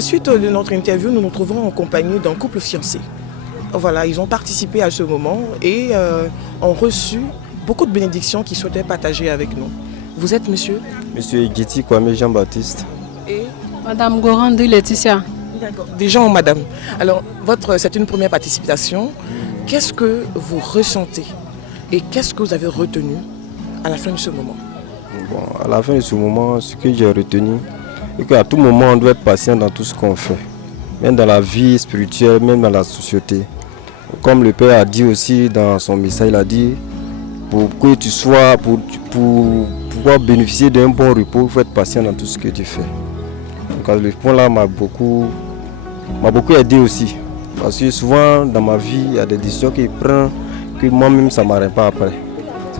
la suite de notre interview, nous nous trouvons en compagnie d'un couple fiancé. Voilà, ils ont participé à ce moment et ont reçu beaucoup de bénédictions qu'ils souhaitaient partager avec nous. Vous êtes monsieur? Monsieur Guiti Kwame Jean-Baptiste. Et Madame Gorandi Laetitia. d'accord. Déjà, madame. Alors, c'est une première participation. Qu'est-ce que vous ressentez et qu'est-ce que vous avez retenu à la fin de ce moment? Bon, à la fin de ce moment, ce que j'ai retenu, c'est qu'à tout moment, on doit être patient dans tout ce qu'on fait. Même dans la vie spirituelle, même dans la société. Comme le Père a dit aussi dans son message, il a dit, pour que tu sois, pour pouvoir bénéficier d'un bon repos, il faut être patient dans tout ce que tu fais. Donc, le point là m'a beaucoup aidé aussi. Parce que souvent dans ma vie, il y a des décisions qu'il prend que moi-même ça ne m'arrête pas après.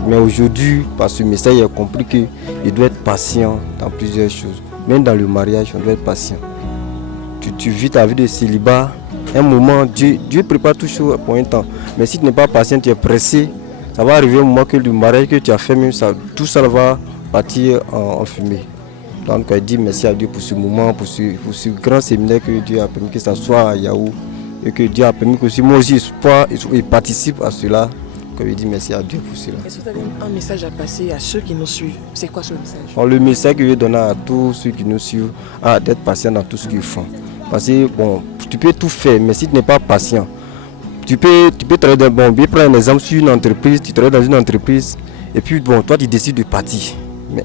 Mais aujourd'hui, par ce message, j'ai compris qu'il doit être patient dans plusieurs choses. Même dans le mariage, on doit être patient. Tu vis ta vie de célibat. Un moment, Dieu prépare tout chose pour un temps. Mais si tu n'es pas patient, tu es pressé, ça va arriver un moment que le mariage que tu as fait, même ça, tout ça va partir en fumée. Donc, il dit merci à Dieu pour ce moment, pour ce grand séminaire que Dieu a permis que ça soit à Yahoo. Et que Dieu a permis que si moi aussi je participe à cela. Comme il dit merci à Dieu pour cela. Est-ce que vous avez un message à passer à ceux qui nous suivent? C'est quoi ce message? Bon, le message que je vais donner à tous ceux qui nous suivent, d'être patient dans tout ce qu'ils font. Parce que bon, tu peux tout faire, mais si tu n'es pas patient, tu peux travailler dans bon. Je prends un exemple sur une entreprise, tu travailles dans une entreprise, et puis bon, toi tu décides de partir. Mais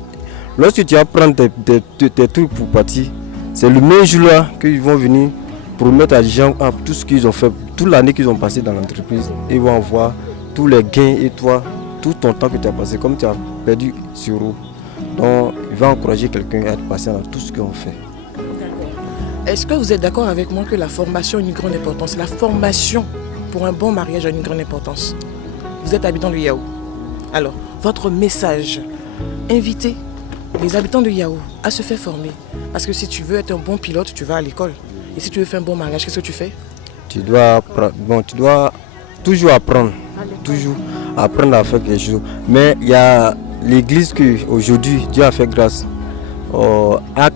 lorsque tu vas prendre tes trucs pour partir, c'est le même jour-là qu'ils vont venir promettre à des gens tout ce qu'ils ont fait, toute l'année qu'ils ont passé dans l'entreprise, ils vont voir tous les gains et toi, tout ton temps que tu as passé, comme tu as perdu 0. Donc, il va encourager quelqu'un à être patient dans tout ce qu'on fait. Est-ce que vous êtes d'accord avec moi que la formation a une grande importance? La formation pour un bon mariage a une grande importance. Vous êtes habitant de Yahoo. Alors, votre message, invitez les habitants de Yahoo à se faire former. Parce que si tu veux être un bon pilote, tu vas à l'école. Et si tu veux faire un bon mariage, qu'est-ce que tu fais? Tu dois toujours apprendre. Toujours apprendre à faire quelque chose. Mais il y a l'église qu'aujourd'hui, Dieu a fait grâce au Arc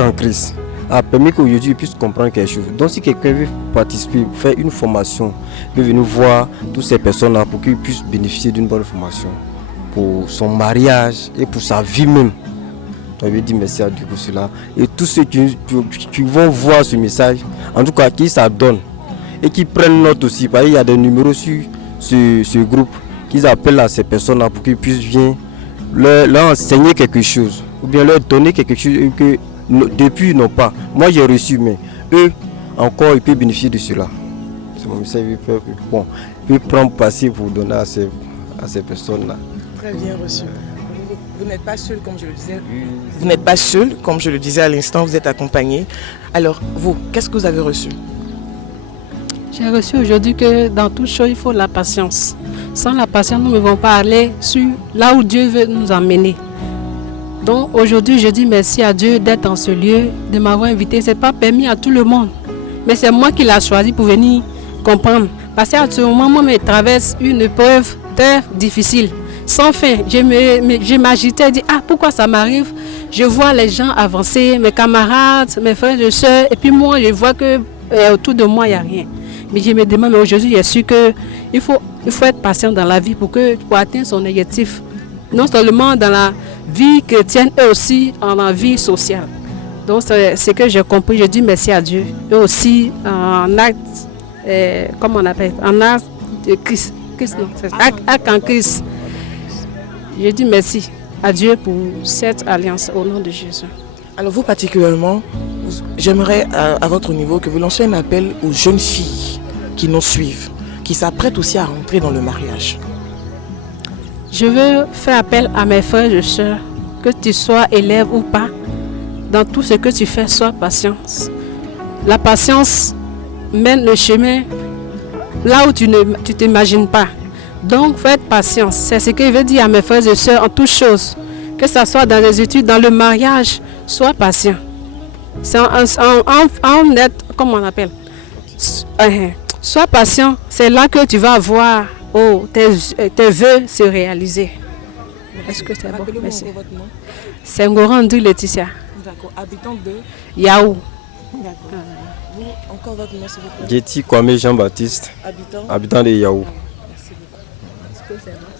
en Christ. A permis qu'aujourd'hui il puisse comprendre quelque chose. Donc si quelqu'un veut participer, faire une formation, il peut venir voir toutes ces personnes-là pour qu'ils puissent bénéficier d'une bonne formation pour son mariage et pour sa vie même. Donc je vais dire merci à Dieu pour cela. Et tous ceux qui vont voir ce message, en tout cas qui s'adonnent et qui prennent note aussi, parce qu'il y a des numéros sur ce groupe qu'ils appellent à ces personnes-là pour qu'ils puissent venir leur enseigner quelque chose ou bien leur donner quelque chose que depuis ils n'ont pas. Moi j'ai reçu, mais eux encore ils peuvent bénéficier de cela. C'est mon message, ils peuvent prendre passé pour donner à ces personnes-là. Très bien reçu. Vous n'êtes pas seul comme je le disais. Vous n'êtes pas seul comme je le disais à l'instant, vous êtes accompagné. Alors vous, qu'est-ce que vous avez reçu? J'ai reçu aujourd'hui que dans toute chose il faut la patience. Sans la patience, nous ne pouvons pas aller sur là où Dieu veut nous emmener. Donc aujourd'hui, je dis merci à Dieu d'être dans ce lieu, de m'avoir invité. Ce n'est pas permis à tout le monde, mais c'est moi qui l'ai choisi pour venir comprendre. Parce qu'à ce moment, moi, je traverse une épreuve très difficile, sans fin. Je m'agitais, je dis, pourquoi ça m'arrive? Je vois les gens avancer, mes camarades, mes frères et soeurs, et puis moi, je vois que autour de moi, il n'y a rien. Mais je me demande, mais aujourd'hui, je suis qu'il faut être patient dans la vie pour atteindre son objectif. Non seulement dans la vie chrétienne et aussi dans la vie sociale. Donc c'est ce que j'ai compris, je dis merci à Dieu. Et aussi en acte, comment on appelle, en acte de Christ, non, acte en Christ. Je dis merci à Dieu pour cette alliance au nom de Jésus. Alors vous particulièrement, j'aimerais à votre niveau que vous lanciez un appel aux jeunes filles qui nous suivent, qui s'apprêtent aussi à rentrer dans le mariage. Je veux faire appel à mes frères et soeurs, que tu sois élève ou pas, dans tout ce que tu fais, sois patient. La patience mène le chemin là où tu ne t'imagines pas. Donc, faut être patient. C'est ce que je veux dire à mes frères et soeurs en toutes choses. Que ce soit dans les études, dans le mariage, sois patient. C'est en être, comment on appelle? Sois patient, c'est là que tu vas voir tes vœux se réaliser. Est-ce que c'est bon? Merci. C'est Ngorandi Laetitia. D'accord. Habitant de Yahoo. D'accord. Vous, encore votre nom, s'il vous plaît. Djeti Kwame Jean-Baptiste, Habitant. habitant de Yahoo. Merci beaucoup.